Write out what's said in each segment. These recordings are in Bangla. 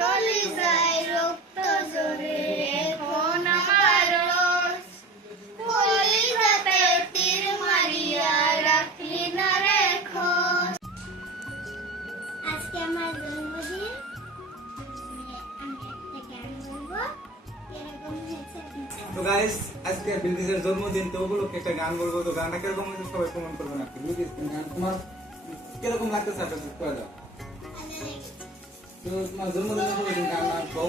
কলিজায় রক্ত ঝরে এখন আমার রস, কলিজাতে তীর মারিয়া রাখলি না রে খোঁজ। আজকে আমার জন্মদিন, আমি একটা গান বলবো, এরকম হয়েছে। তো গাইস আজকে বিলকিসের জন্মদিন, তো ওগুলোকে একটা গান বলবো। তো গানটা কিরকম হয়েছে সবাই কমেন্ট করবেন। আপনি বিলকিস গান তোমার কিরকম লাগতেছে আপনাদের করে দাও। তো তোমার জন্মদিনের জন্য গান গাও।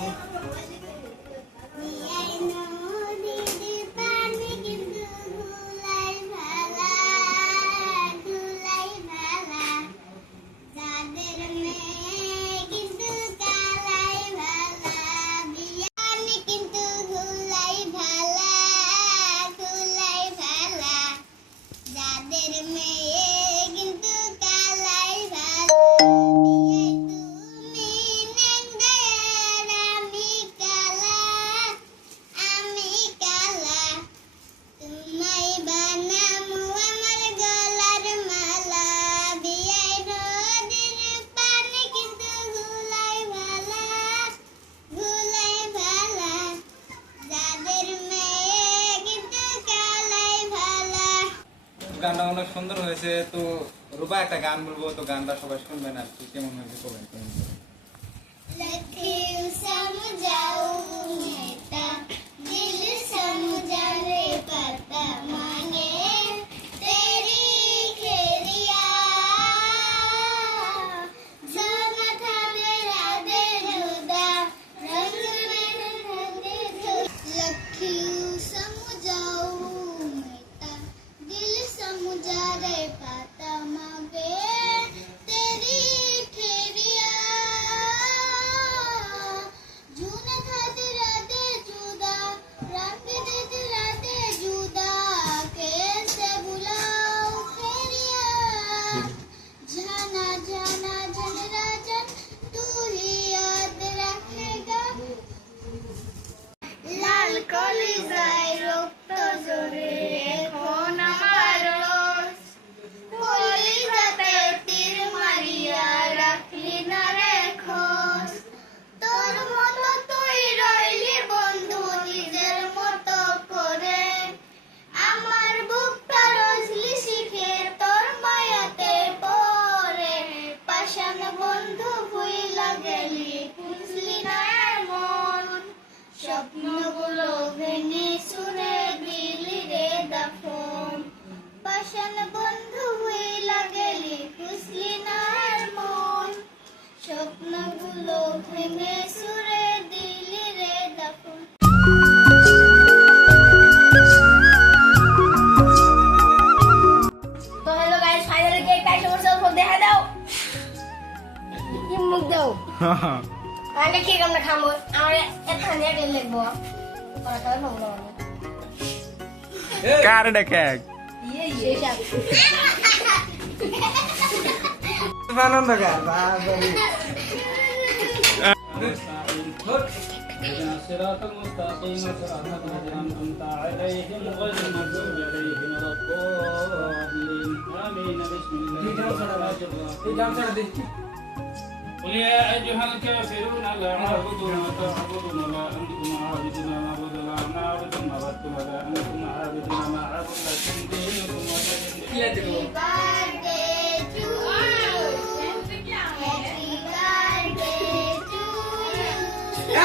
গানটা অনেক সুন্দর হয়েছে। তো রূপা একটা গান বলবো, তো গানটা সবাই শুনবেন আর কি কেমন হয়েছে কমেন্ট করবেন। কলিজায় রক্ত ঝরে এখন আমার রস, কলিজাতে তীর মারিয়া রাখলি না রে খোঁজ। তোর মতো তুই রইলি বন্ধু নিজের মতো করে, আমার বুকটা রজলি শিখে তোর মায়াতে পড়ে। পাষাণ বন্ধু ভুইলা গেলি খুঁজলি না এমন, স্বপ্নগুলো ভেঙে চুরে দিলি রে দাফন। পাষাণ বন্ধু হইলা গেলি খুঁজলি না মন, স্বপ্নগুলো ভেঙে চুরে দিলি রে দাফন। তো হ্যালো গাইস, ফাইনালি কেক কাটা করছে, ফোন দেখা দাও, কি মুখ দাও। আগে কেক আমরা খাবো, আমার এখানে একটা লিখবো ওরা খাবে ভালো কার কেক আনন্দ গান صراط المستقيم صراط الذين أنعمت عليهم غير المغضوب عليهم ولا الضالين آمين بسم الله الرحمن الرحيم قل يا أيها الكافرون لا أعبد ما تعبدون ولا أنتم عابدون ما أعبد ولا أنا عابد ما عبدتم ولا أنتم عابدون ما أعبد لكم دينكم ولي دين. Happy birthday to you.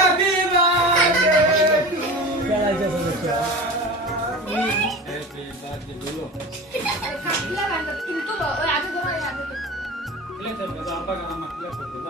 Happy birthday dulu. Ini tuh loh, ada dua ya. Ini saya biasa apa karena makiya betul.